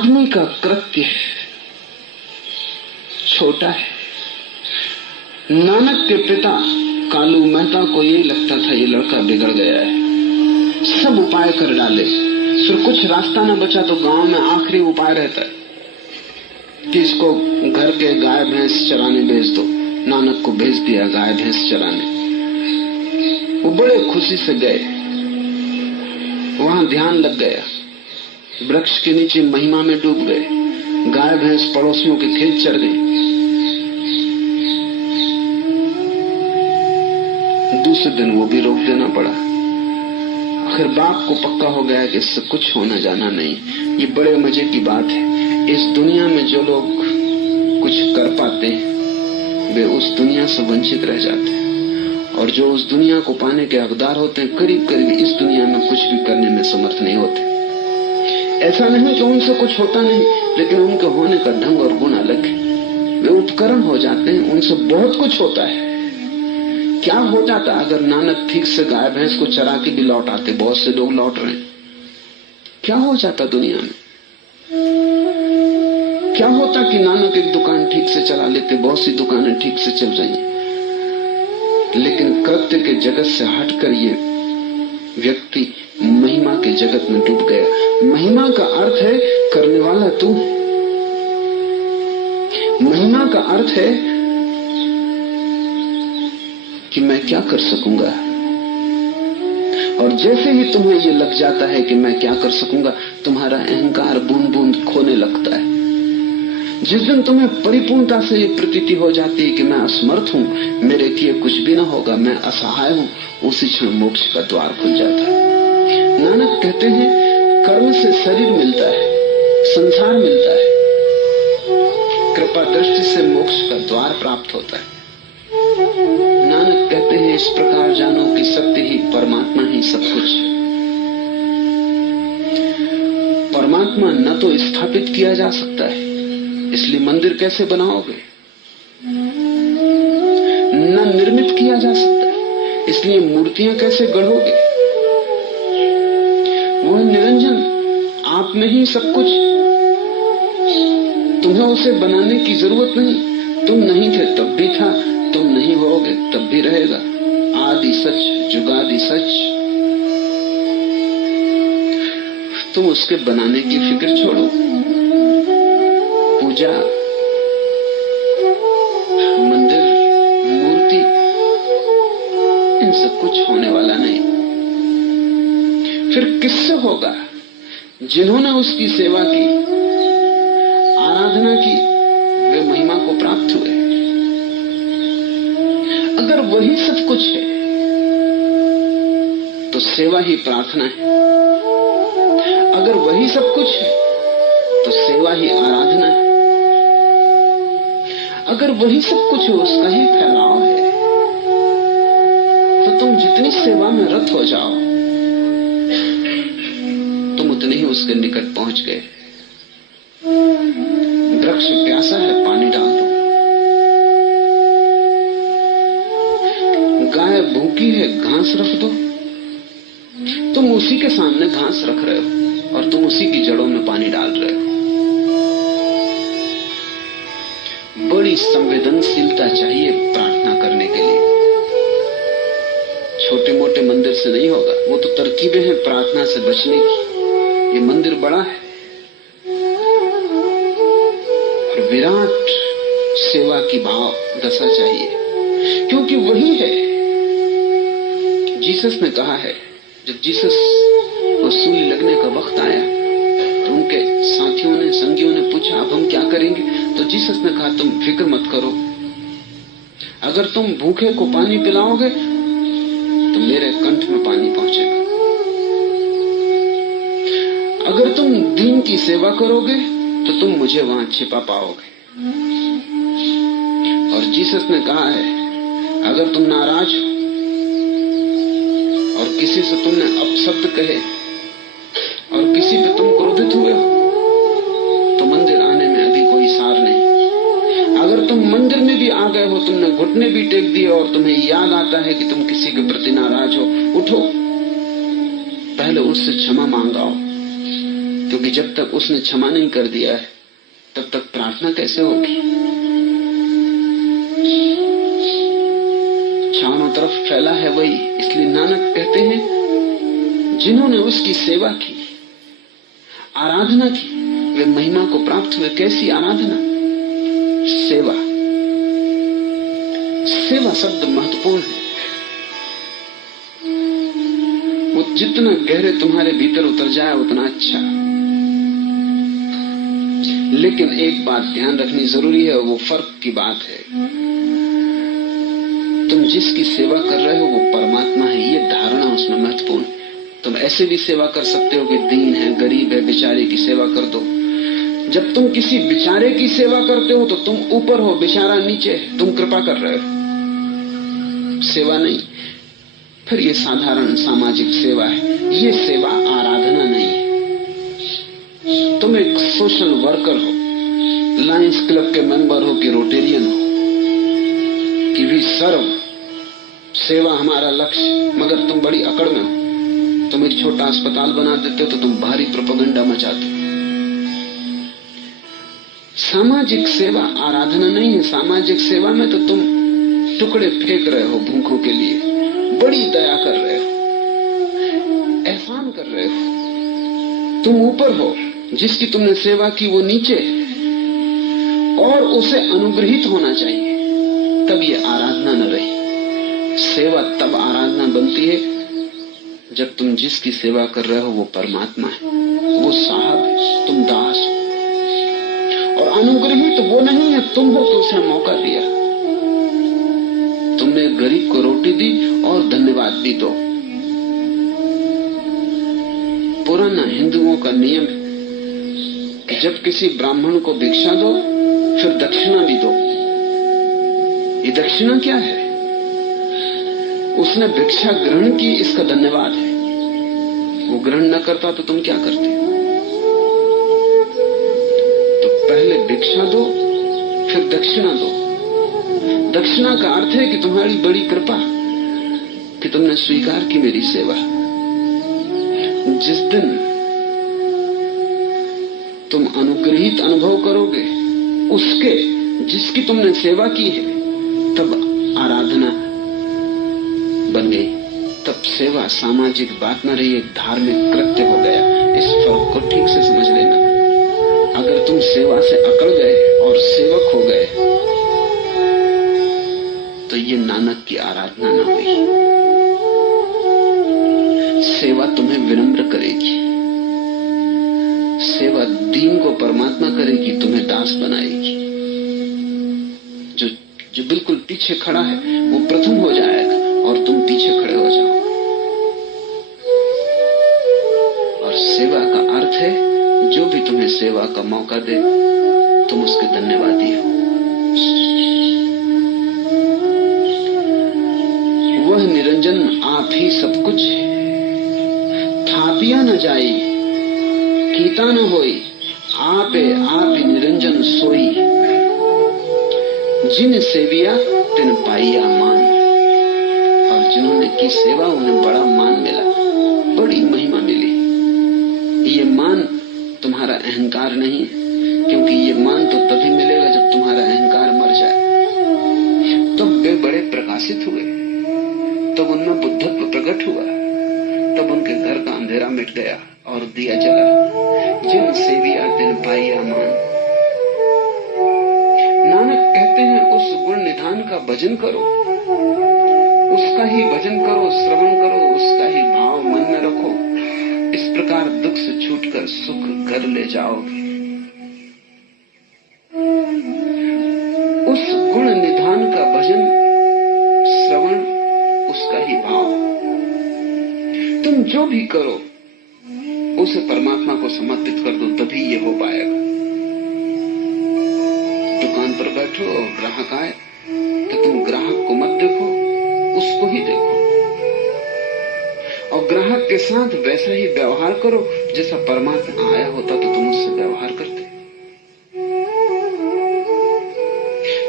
आदमी का कृत्य छोटा है। नानक के पिता कालू मेहता को यही लगता था ये लड़का बिगड़ गया है, सब उपाय कर डाले, फिर कुछ रास्ता न बचा तो गांव में आखिरी उपाय रहता है कि इसको घर के गाय भैंस चराने भेज दो। नानक को भेज दिया गाय भैंस चराने। वो बड़े खुशी से गए, वहां ध्यान लग गया, वृक्ष के नीचे महिमा में डूब गए। गाय भैंस पड़ोसियों के खेत चढ़ गई। दूसरे दिन वो भी रोक देना पड़ा। आखिर बाप को पक्का हो गया कि इससे कुछ होना जाना नहीं। ये बड़े मजे की बात है, इस दुनिया में जो लोग कुछ कर पाते हैं वे उस दुनिया से वंचित रह जाते हैं, और जो उस दुनिया को पाने के हकदार होते हैं करीब करीब इस दुनिया में कुछ भी करने में समर्थ नहीं होते। ऐसा नहीं कि उनसे कुछ होता नहीं, लेकिन उनके होने का ढंग और गुण अलग है। वे उपकरण हो जाते हैं, उनसे बहुत कुछ होता है। क्या हो जाता अगर नानक ठीक से गाय भैंस को चरा के भी लौट आते? बहुत से लोग लौट रहे हैं। क्या हो जाता दुनिया में? क्या होता कि नानक एक दुकान ठीक से चला लेते? बहुत सी दुकानें ठीक से चल रही हैं, लेकिन कृत्य के जगत से हटकर ये व्यक्ति महिमा के जगत में डूब गया। महिमा का अर्थ है करने वाला तू। महिमा का अर्थ है कि मैं क्या कर सकूंगा, और जैसे ही तुम्हें ये लग जाता है कि मैं क्या कर सकूंगा, तुम्हारा अहंकार बूंद बूंद खोने लगता है। जिस दिन तुम्हें परिपूर्णता से ये प्रतीति हो जाती है कि मैं असमर्थ हूं, मेरे किए कुछ भी ना होगा, मैं असहाय हूं, उसी क्षण मोक्ष का द्वार खुल जाता है। नानक कहते हैं कर्म से शरीर मिलता है, संसार मिलता है, कृपा दृष्टि से मोक्ष का द्वार प्राप्त होता है। नानक कहते हैं इस प्रकार जानो कि सत्य ही परमात्मा ही सब कुछ है। परमात्मा न तो स्थापित किया जा सकता है, इसलिए मंदिर कैसे बनाओगे? न निर्मित किया जा सकता है, इसलिए मूर्तियां कैसे गढ़ोगे? वो निरंजन, आप में ही सब कुछ, तुम्हें उसे बनाने की जरूरत नहीं। तुम नहीं थे तब भी था, तुम नहीं होगे तब भी रहेगा। आदि सच, जुगादि सच। तुम उसके बनाने की फिक्र छोड़ो। पूजा, मंदिर, मूर्ति, इनसे कुछ होने वाला नहीं। फिर किससे होगा? जिन्होंने उसकी सेवा की, आराधना की, वे महिमा को प्राप्त हुए। अगर वही सब कुछ है तो सेवा ही प्रार्थना है। अगर वही सब कुछ है तो सेवा ही आराधना है। अगर वही सब कुछ है, उसका ही फैलाव है, तो तुम जितनी सेवा में रत हो जाओ, तुम उतने ही उसके निकट पहुंच गए। वृक्ष प्यासा है, पानी डाल दो। गाय भूखी है, घास रख दो। तुम उसी के सामने घास रख रहे हो और तुम उसी की जड़ों में पानी डाल रहे हो। बड़ी संवेदनशीलता चाहिए प्रार्थना करने के लिए। छोटे मोटे मंदिर से नहीं होगा, वो तो तरकीबें हैं प्रार्थना से बचने की। ये मंदिर बड़ा है और विराट सेवा की भाव दशा चाहिए, क्योंकि वही है। जीसस ने कहा है, जब जीसस को सूली लगने का वक्त आया तो उनके साथियों ने, संगियों ने पूछा अब हम क्या करेंगे? तो जीसस ने कहा तुम फिक्र मत करो, अगर तुम भूखे को पानी पिलाओगे तो मेरे कंठ में पानी पहुंचेगा। अगर तुम दीन की सेवा करोगे तो तुम मुझे वहां छिपा पाओगे। और जीसस ने कहा है अगर तुम नाराज हो और किसी से तुमने अपशब्द कहे और किसी पे तुम क्रोधित हुए हो तो मंदिर आने में अभी कोई सार नहीं। अगर तुम मंदिर में भी आ गए हो, तुमने घुटने भी टेक दिए और तुम्हें याद आता है कि तुम किसी के प्रति नाराज हो, उठो, पहले उससे क्षमा मांगाओ, क्योंकि जब तक उसने क्षमा नहीं कर दिया है तब तक प्रार्थना कैसे होगी। चारों तरफ फैला है वही, इसलिए नानक कहते हैं जिन्होंने उसकी सेवा की, आराधना की, वे महिमा को प्राप्त हुए। कैसी आराधना? सेवा। सेवा शब्द महत्वपूर्ण है। वो जितना गहरे तुम्हारे भीतर उतर जाए उतना अच्छा। लेकिन एक बात ध्यान रखनी जरूरी है, वो फर्क की बात है। तुम जिसकी सेवा कर रहे हो वो परमात्मा है, ये धारणा उसमें महत्वपूर्ण है। तुम ऐसे भी सेवा कर सकते हो कि दीन है, गरीब है, बेचारे की सेवा कर दो। जब तुम किसी बेचारे की सेवा करते हो तो तुम ऊपर हो, बेचारा नीचे है, तुम कृपा कर रहे हो, सेवा नहीं। फिर ये साधारण सामाजिक सेवा है, ये सेवा आराधना नहीं है। तुम एक सोशल वर्कर हो, लायंस क्लब के मेंबर हो कि रोटेरियन हो, कि वी सर्व, सेवा हमारा लक्ष्य, मगर तुम बड़ी अकड़ में हो। तुम एक छोटा अस्पताल बना देते हो तो तुम भारी प्रोपेगेंडा मचाते हो। सामाजिक सेवा आराधना नहीं है। सामाजिक सेवा में तो तुम टुकड़े फेंक रहे हो भूखों के लिए, बड़ी दया कर रहे हो, एहसान कर रहे हो। तुम ऊपर हो, जिसकी तुमने सेवा की वो नीचे है और उसे अनुग्रहित होना चाहिए, तब ये आराधना न रही। सेवा तब आराधना बनती है जब तुम जिसकी सेवा कर रहे हो वो परमात्मा है, वो साहब है, तुम दास हो। और अनुग्रहित तो वो नहीं है, तुम हो तो उसने मौका दिया। तुमने गरीब को रोटी दी और धन्यवाद भी दो। पुराना हिंदुओं का नियम है कि जब किसी ब्राह्मण को भिक्षा दो फिर दक्षिणा भी दो। ये दक्षिणा क्या है? उसने भिक्षा ग्रहण की, इसका धन्यवाद है। वो ग्रहण न करता तो तुम क्या करते? तो पहले भिक्षा दो फिर दक्षिणा दो। दक्षिणा का अर्थ है कि तुम्हारी बड़ी कृपा कि तुमने स्वीकार की मेरी सेवा। जिस दिन तुम अनुग्रहित अनुभव करोगे उसके जिसकी तुमने सेवा की है, तब आराधना बन गई। तब सेवा सामाजिक बात न रही, एक धार्मिक कृत्य हो गया। इस फर्क को ठीक से समझ लेना। अगर तुम सेवा से अकड़ गए और सेवक हो गए तो ये नानक की आराधना न हुई। सेवा तुम्हें विनम्र करेगी, सेवा दीन को परमात्मा करेगी, तुम्हें दास बनाएगी। जो बिल्कुल पीछे खड़ा है वो प्रथम हो जाएगा और तुम पीछे खड़े हो जाओ। और सेवा का अर्थ है जो भी तुम्हें सेवा का मौका दे तुम उसके धन्यवादी हो। वह निरंजन आप ही सब कुछ है, थापिया न जाई, कीता न होई, आपे आप ही निरंजन सोई। जिन सेविया तिन पाइया मान। और जिन्होंने की सेवा उन्हें बड़ा मान मिला, बड़ी महिमा मिली। ये मान तुम्हारा अहंकार नहीं, क्योंकि ये मान तो तभी मिलेगा जब तुम्हारा अहंकार मर जाए। तब वे बड़े प्रकाशित हुए, तब उनमें बुद्धत्व प्रकट हुआ, तब उनके घर का अंधेरा मिट गया और दिया जला। जिन सेविया तिन पाइया मान। नानक कहते हैं उस गुण निधान का भजन करो, उसका ही भजन करो, श्रवण करो, उसका ही भाव मन में रखो। इस प्रकार दुख से छूटकर सुख घर ले जाओगे। उस गुण निधान का भजन, श्रवण, उसका ही भाव। तुम जो भी करो उसे परमात्मा को समर्पित कर दो, तभी ये हो पाएगा। दुकान पर बैठो और ग्राहक आए तो तुम ग्राहक को मत देखो, उसको ही देखो और ग्राहक के साथ वैसा ही व्यवहार करो जैसा परमात्मा आया होता तो तुम उससे व्यवहार करते।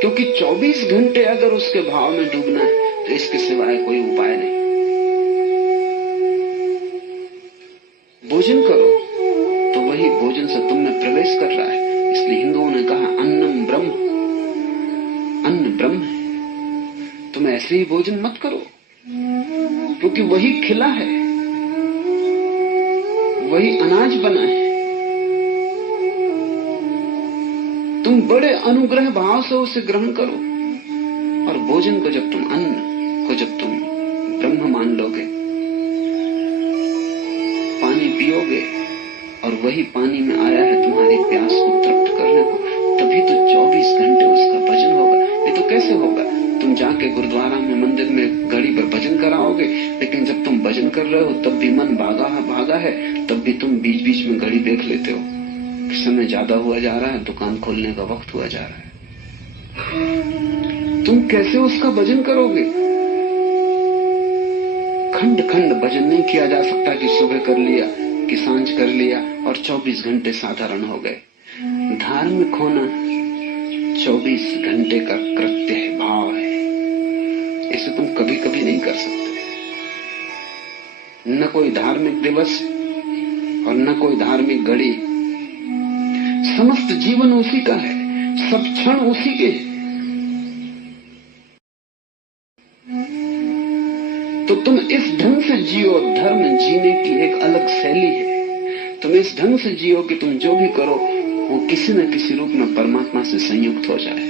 क्योंकि 24 घंटे अगर उसके भाव में डूबना है तो इसके सिवाय कोई उपाय नहीं। भोजन करो तो वही वही भोजन से तुम में प्रवेश कर रहा है। इसलिए हिंदुओं ने कहा अन्नम ब्रह्म, अन्न ब्रह्म है। तुम ऐसे ही भोजन मत करो, क्योंकि वही खिला है, वही अनाज बना है। तुम बड़े अनुग्रह भाव से उसे ग्रहण करो। और भोजन को जब तुम, अन्न को जब तुम ब्रह्म मान लोगे, पानी पियोगे और वही पानी में आया है तुम्हारी प्यास को तृप्त करने को, तभी तो 24 घंटे उसका भजन होगा। ये तो कैसे होगा? तुम जाके गुरुद्वारा में, मंदिर में घड़ी पर भजन कराओगे, लेकिन जब तुम भजन कर रहे हो तब भी मन भागा है, तब भी तुम बीच बीच में घड़ी देख लेते हो, समय ज्यादा हुआ जा रहा है, दुकान खोलने का वक्त हुआ जा रहा है। तुम कैसे उसका भजन करोगे? खंड खंड भजन नहीं किया जा सकता कि सुबह कर लिया कि सांझ कर लिया और 24 घंटे साधारण हो गए। धार्मिक होना 24 घंटे का कृत्य है, भाव है। इसे तुम कभी कभी नहीं कर सकते। न कोई धार्मिक दिवस और न कोई धार्मिक घड़ी, समस्त जीवन उसी का है, सब क्षण उसी के हैं। तो तुम इस ढंग से जियो। धर्म जीने की एक अलग शैली है। तुम इस ढंग से जियो कि तुम जो भी करो वो किसी न किसी रूप में परमात्मा से संयुक्त हो जाए।